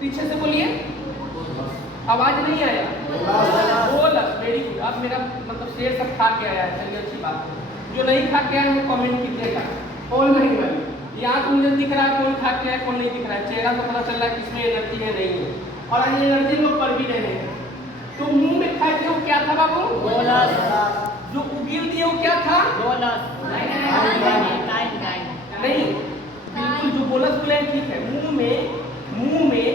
पीछे से बोलिए, आवाज नहीं आया। Bolus, very good. अब मेरा मतलब शेर सब खा के आया है, चलिए अच्छी बात है। जो नहीं खा के आया है कमेंट कीजिएगा। और नहीं भाई, यहाँ तो मुझे दिख रहा है कौन खा के आया कौन नहीं दिख रहा है, चेहरा तो पता चल रहा है किसमें एनर्जी है नहीं है, और ये एनर्जी लोग पर भी रहे हैं। तो मुंह में खाए थे वो क्या था बाबू? बोलस। जो उगील दिए वो क्या था? बोलस। नहीं, बिल्कुल जो बोलस बोले ठीक है। मुंह में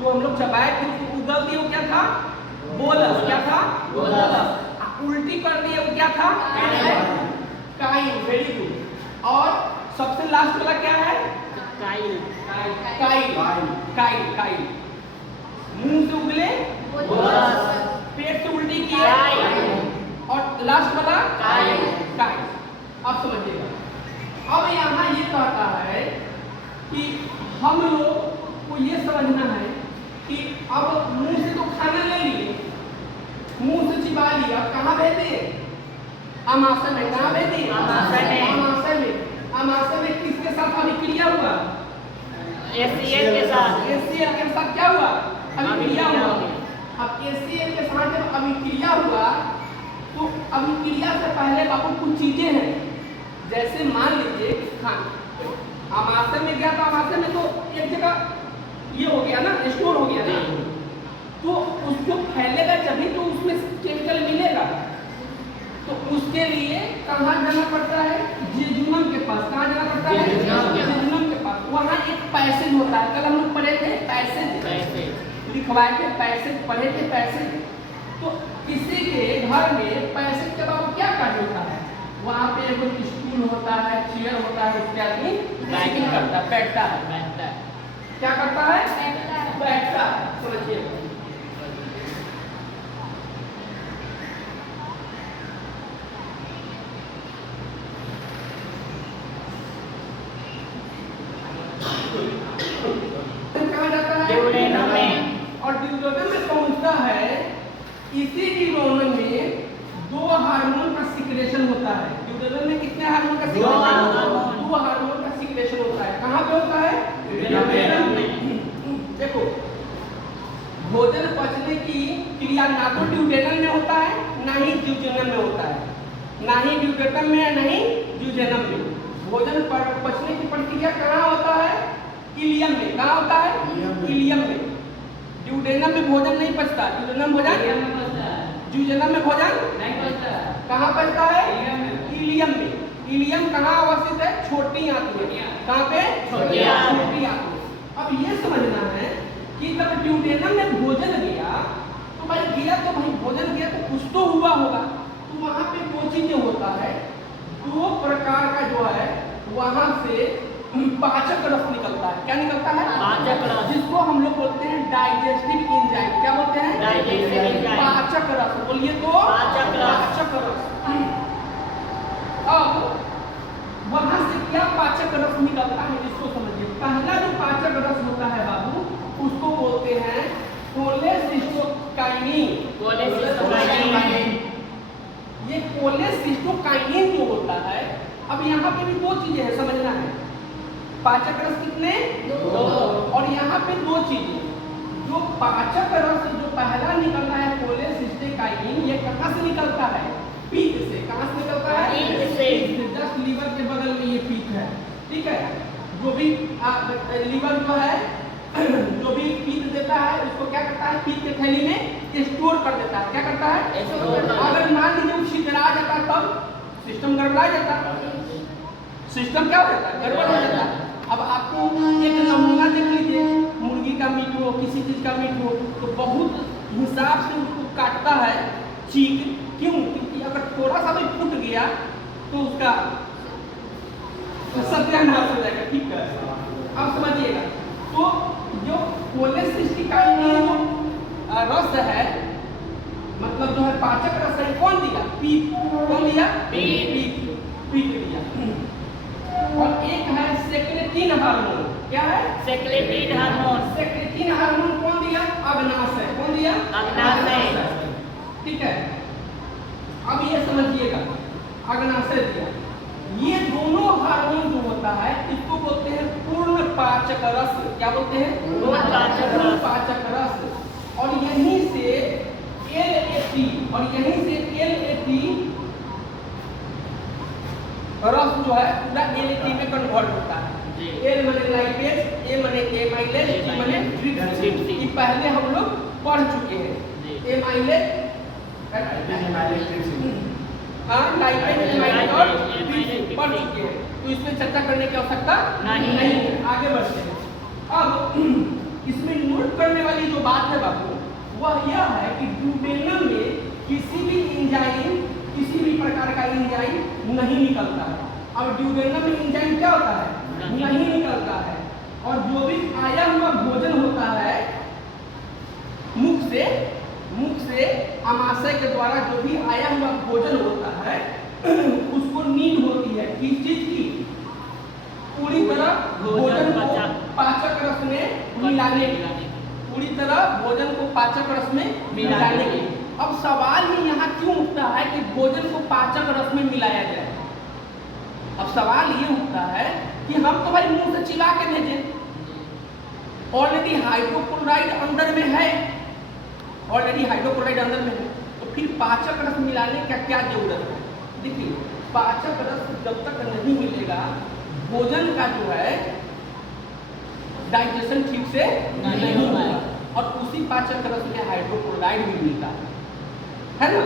जो हम लोग चबाए थे उसको उगल दिए वो क्या था? बोलस। क्या था? बोलस। उल्टी कर दिए वो क्या था? काइल। Very good. और सबसे लास्ट वाला क्या है? काइल। मुंह से उगले बोलस, पेट से उल्टी किए और लास्ट वाला काइल। अब समझिएगा। अब यहाँ ये कहता है कि हम लोग को ये समझना है कि अब मुंह से तो खाना ले लिए, मुंह से चिबा लिया, कहाँ भेजे? आमाशय में। कहाँ भेजे? आमाशय में किसके साथ अभिक्रिया हुआ? HCl के साथ क्या हुआ? अभिक्रिया हुआ। अब HCl के साथ जब अभिक्रिया हुआ तो अभिक्रिया से पहले बाबू कुछ चीजें हैं, जैसे मान लीजिए खाना आमाशय में गया, तो आमाशय में तो एक जगह ये हो गया ना, स्टोर हो गया ना, तो उसको फैलेगा जब तो उसमें केमिकल मिलेगा। तो उसके लिए कहाँ जाना पड़ता है? जेजुनम के पास। कहाँ जाना पड़ता है? जेजुनम के पास। वहाँ एक पैसेज होता है, कल हम लोग पढ़े थे पैसेज, लिखवाए थे पैसेज, पढ़े थे पैसेज। तो किसी के घर में पैसेज के बाद क्या कार्य होता है? वहाँ पे एक स्टूल होता है, चेयर होता है, उसके आदमी करता है, बैठता है। क्या करता है? बैठता है। समझिए, कहाँ जाता है? ड्यूडेनम में। और ड्यूडेनम में पहुँचता है, इसी ड्यूडेनम में दो हार्मोन का सिक्रेशन होता है। ड्यूडेनम में कितने हार्मोन का सिक्रेशन? दो हार्मोन का सिक्रेशन होता है। कहाँ पे होता है? ड्यूडेनम में। देखो, भोजन पचने की क्रिया ना तो ड्यूडेनम में होता है ना ही ज्यूजेनम में होता है, ना ही ड्यूडेनम में है ना ही ज्यूजेनम में। भोजन पचने की प्रक्रिया कहाँ होता है? इलियम में। कहाँ होता है? इलियम में। ड्यूडेनम में भोजन नहीं पचता। ड्यूडेनम भोजन, ज्यूजेनम में भोजन नहीं पचता। कहाँ पचता है? इलियम में। इलियम कहाँ अवस्थित है? छोटी आंत में। कहाँ पे? छोटी आंत में। अब ये समझना है कि जब ड्यूडेनम में भोजन गया तो भाई गया, तो भाई भोजन गया तो कुछ तो हुआ होगा। तो वहाँ पे दो चीजें होता है, दो प्रकार का जो है वहाँ से पाचक रस निकलता है। क्या निकलता है? पाचक रस, जिसको हम लोग बोलते हैं डाइजेस्टिव एंजाइम। क्या बोलते हैं? Digestive enzyme. पाचक रस बोलिए तो पाचक रस। अब वहाँ से क्या पाचक रस निकलता है इसको समझिए। पहला जो पाचक रस होता है बाबू, उसको बोलते हैं कोलेसिस्टोकाइनिन। ये कोलेसिस्टोकाइनिन जो होता है, अब यहाँ पे भी दो चीजें हैं, समझना है। पाचक रस कितने? दो। और यहाँ पे दो चीजें, जो पाचक रस जो पहला निकलना है कोलेसिस्टोकाइनिन, ये कहाँ से निकलता है? पीत से। कहाँ से निकलता है? पीत से। जस्ट लीवर के बगल में ये पीत है, ठीक है। जो भी लीवर जो है जो भी पीत देता है उसको क्या करता है? पीत के थैली में स्टोर कर देता है। क्या करता है? अगर मान लीजिए छितरा जाता तब सिस्टम गड़बड़ा जाता, सिस्टम क्या हो जाता है? गड़बड़ हो जाता है। अब आपको एक नमूना देख लीजिए, मुर्गी का मीट हो, किसी चीज का मीट हो, तो बहुत हिसाब से उसको काटता है चीक। क्यों? क्योंकि अगर थोड़ा सा भी फूट गया तो उसका सत्यानाश हो जाएगा, ठीक है। अब समझिएगा, तो जो कोलेसिस्टोकाइनिन जो रस है, मतलब जो है पाचक रस है, कौन दिया? पीत। कौन दिया? पीत दिया। और एक है सेक्रेटिन हार्मोन। क्या है? Secretin hormone. सेक्रेटिन हार्मोन कौन दिया? अग्नाशय। कौन दिया? अग्नाशय, ठीक है। अब ये समझिएगा, अग्नाशय दिया। ये दोनों हार्मोन जो होता है इसको बोलते हैं पूर्ण अनुपाचक रस, क्या बोलते हैं? अनुपाचक रस। अनुपाचक रस। और यहीं से LAT और यहीं से LAT रस जो है पूरा LAT में कन्वर्ट होता है। L माने लाइपेज, A माने एमाइलेज, T माने ट्रिप्सिन। ये पहले हम लोग पढ़ चुके हैं। एमाइलेज, हाँ लाइपेज, एमाइलेज और ट्रिप्सिन पढ़ चुके हैं, तो इसमें चर्चा करने की आवश्यकता नहीं है। आगे बढ़ते हैं। अब इसमें नोट करने वाली जो बात है बाबू, वह यह है कि ड्यूडेनम में किसी भी एंजाइम, किसी भी प्रकार का एंजाइम नहीं निकलता है। अब ड्यूडेनम में एंजाइम क्या होता है? नहीं निकलता है। और जो भी आया हुआ भोजन होता है मुख से आमाशय के द्वारा जो भी आया हुआ भोजन होता है उसको नीड होती है किस चीज की? पूरी तरह भोजन को पाचक रस में मिलाने की, पूरी तरह भोजन को पाचक रस में मिलाने की। अब सवाल ही यहाँ क्यों उठता है कि भोजन को पाचक रस में मिलाया जाए? अब सवाल ये उठता है कि हम तो भाई मुंह से चिबा के भेजें, ऑलरेडी हाइड्रोक्लोराइड अंदर में है, ऑलरेडी हाइड्रोक्लोराइड अंदर में है, तो फिर पाचक रस मिलाने का क्या जरूरत है? देखिए, पाचक रस जब तक नहीं मिलेगा भोजन का जो है डाइजेशन ठीक से नहीं होगा, और उसी पाचक रस में हाइड्रोक्लोराइड भी मिलता है ना,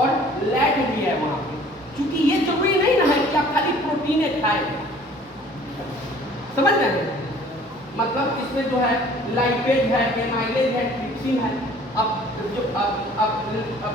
और लैट भी है वहां पे। क्योंकि ये जरूरी नहीं ना है कि आप खाली प्रोटीन खाएं, समझ रहे हैं? मतलब इसमें जो है लाइपेज है, एमाइलेज है, ट्रिप्सिन है। अब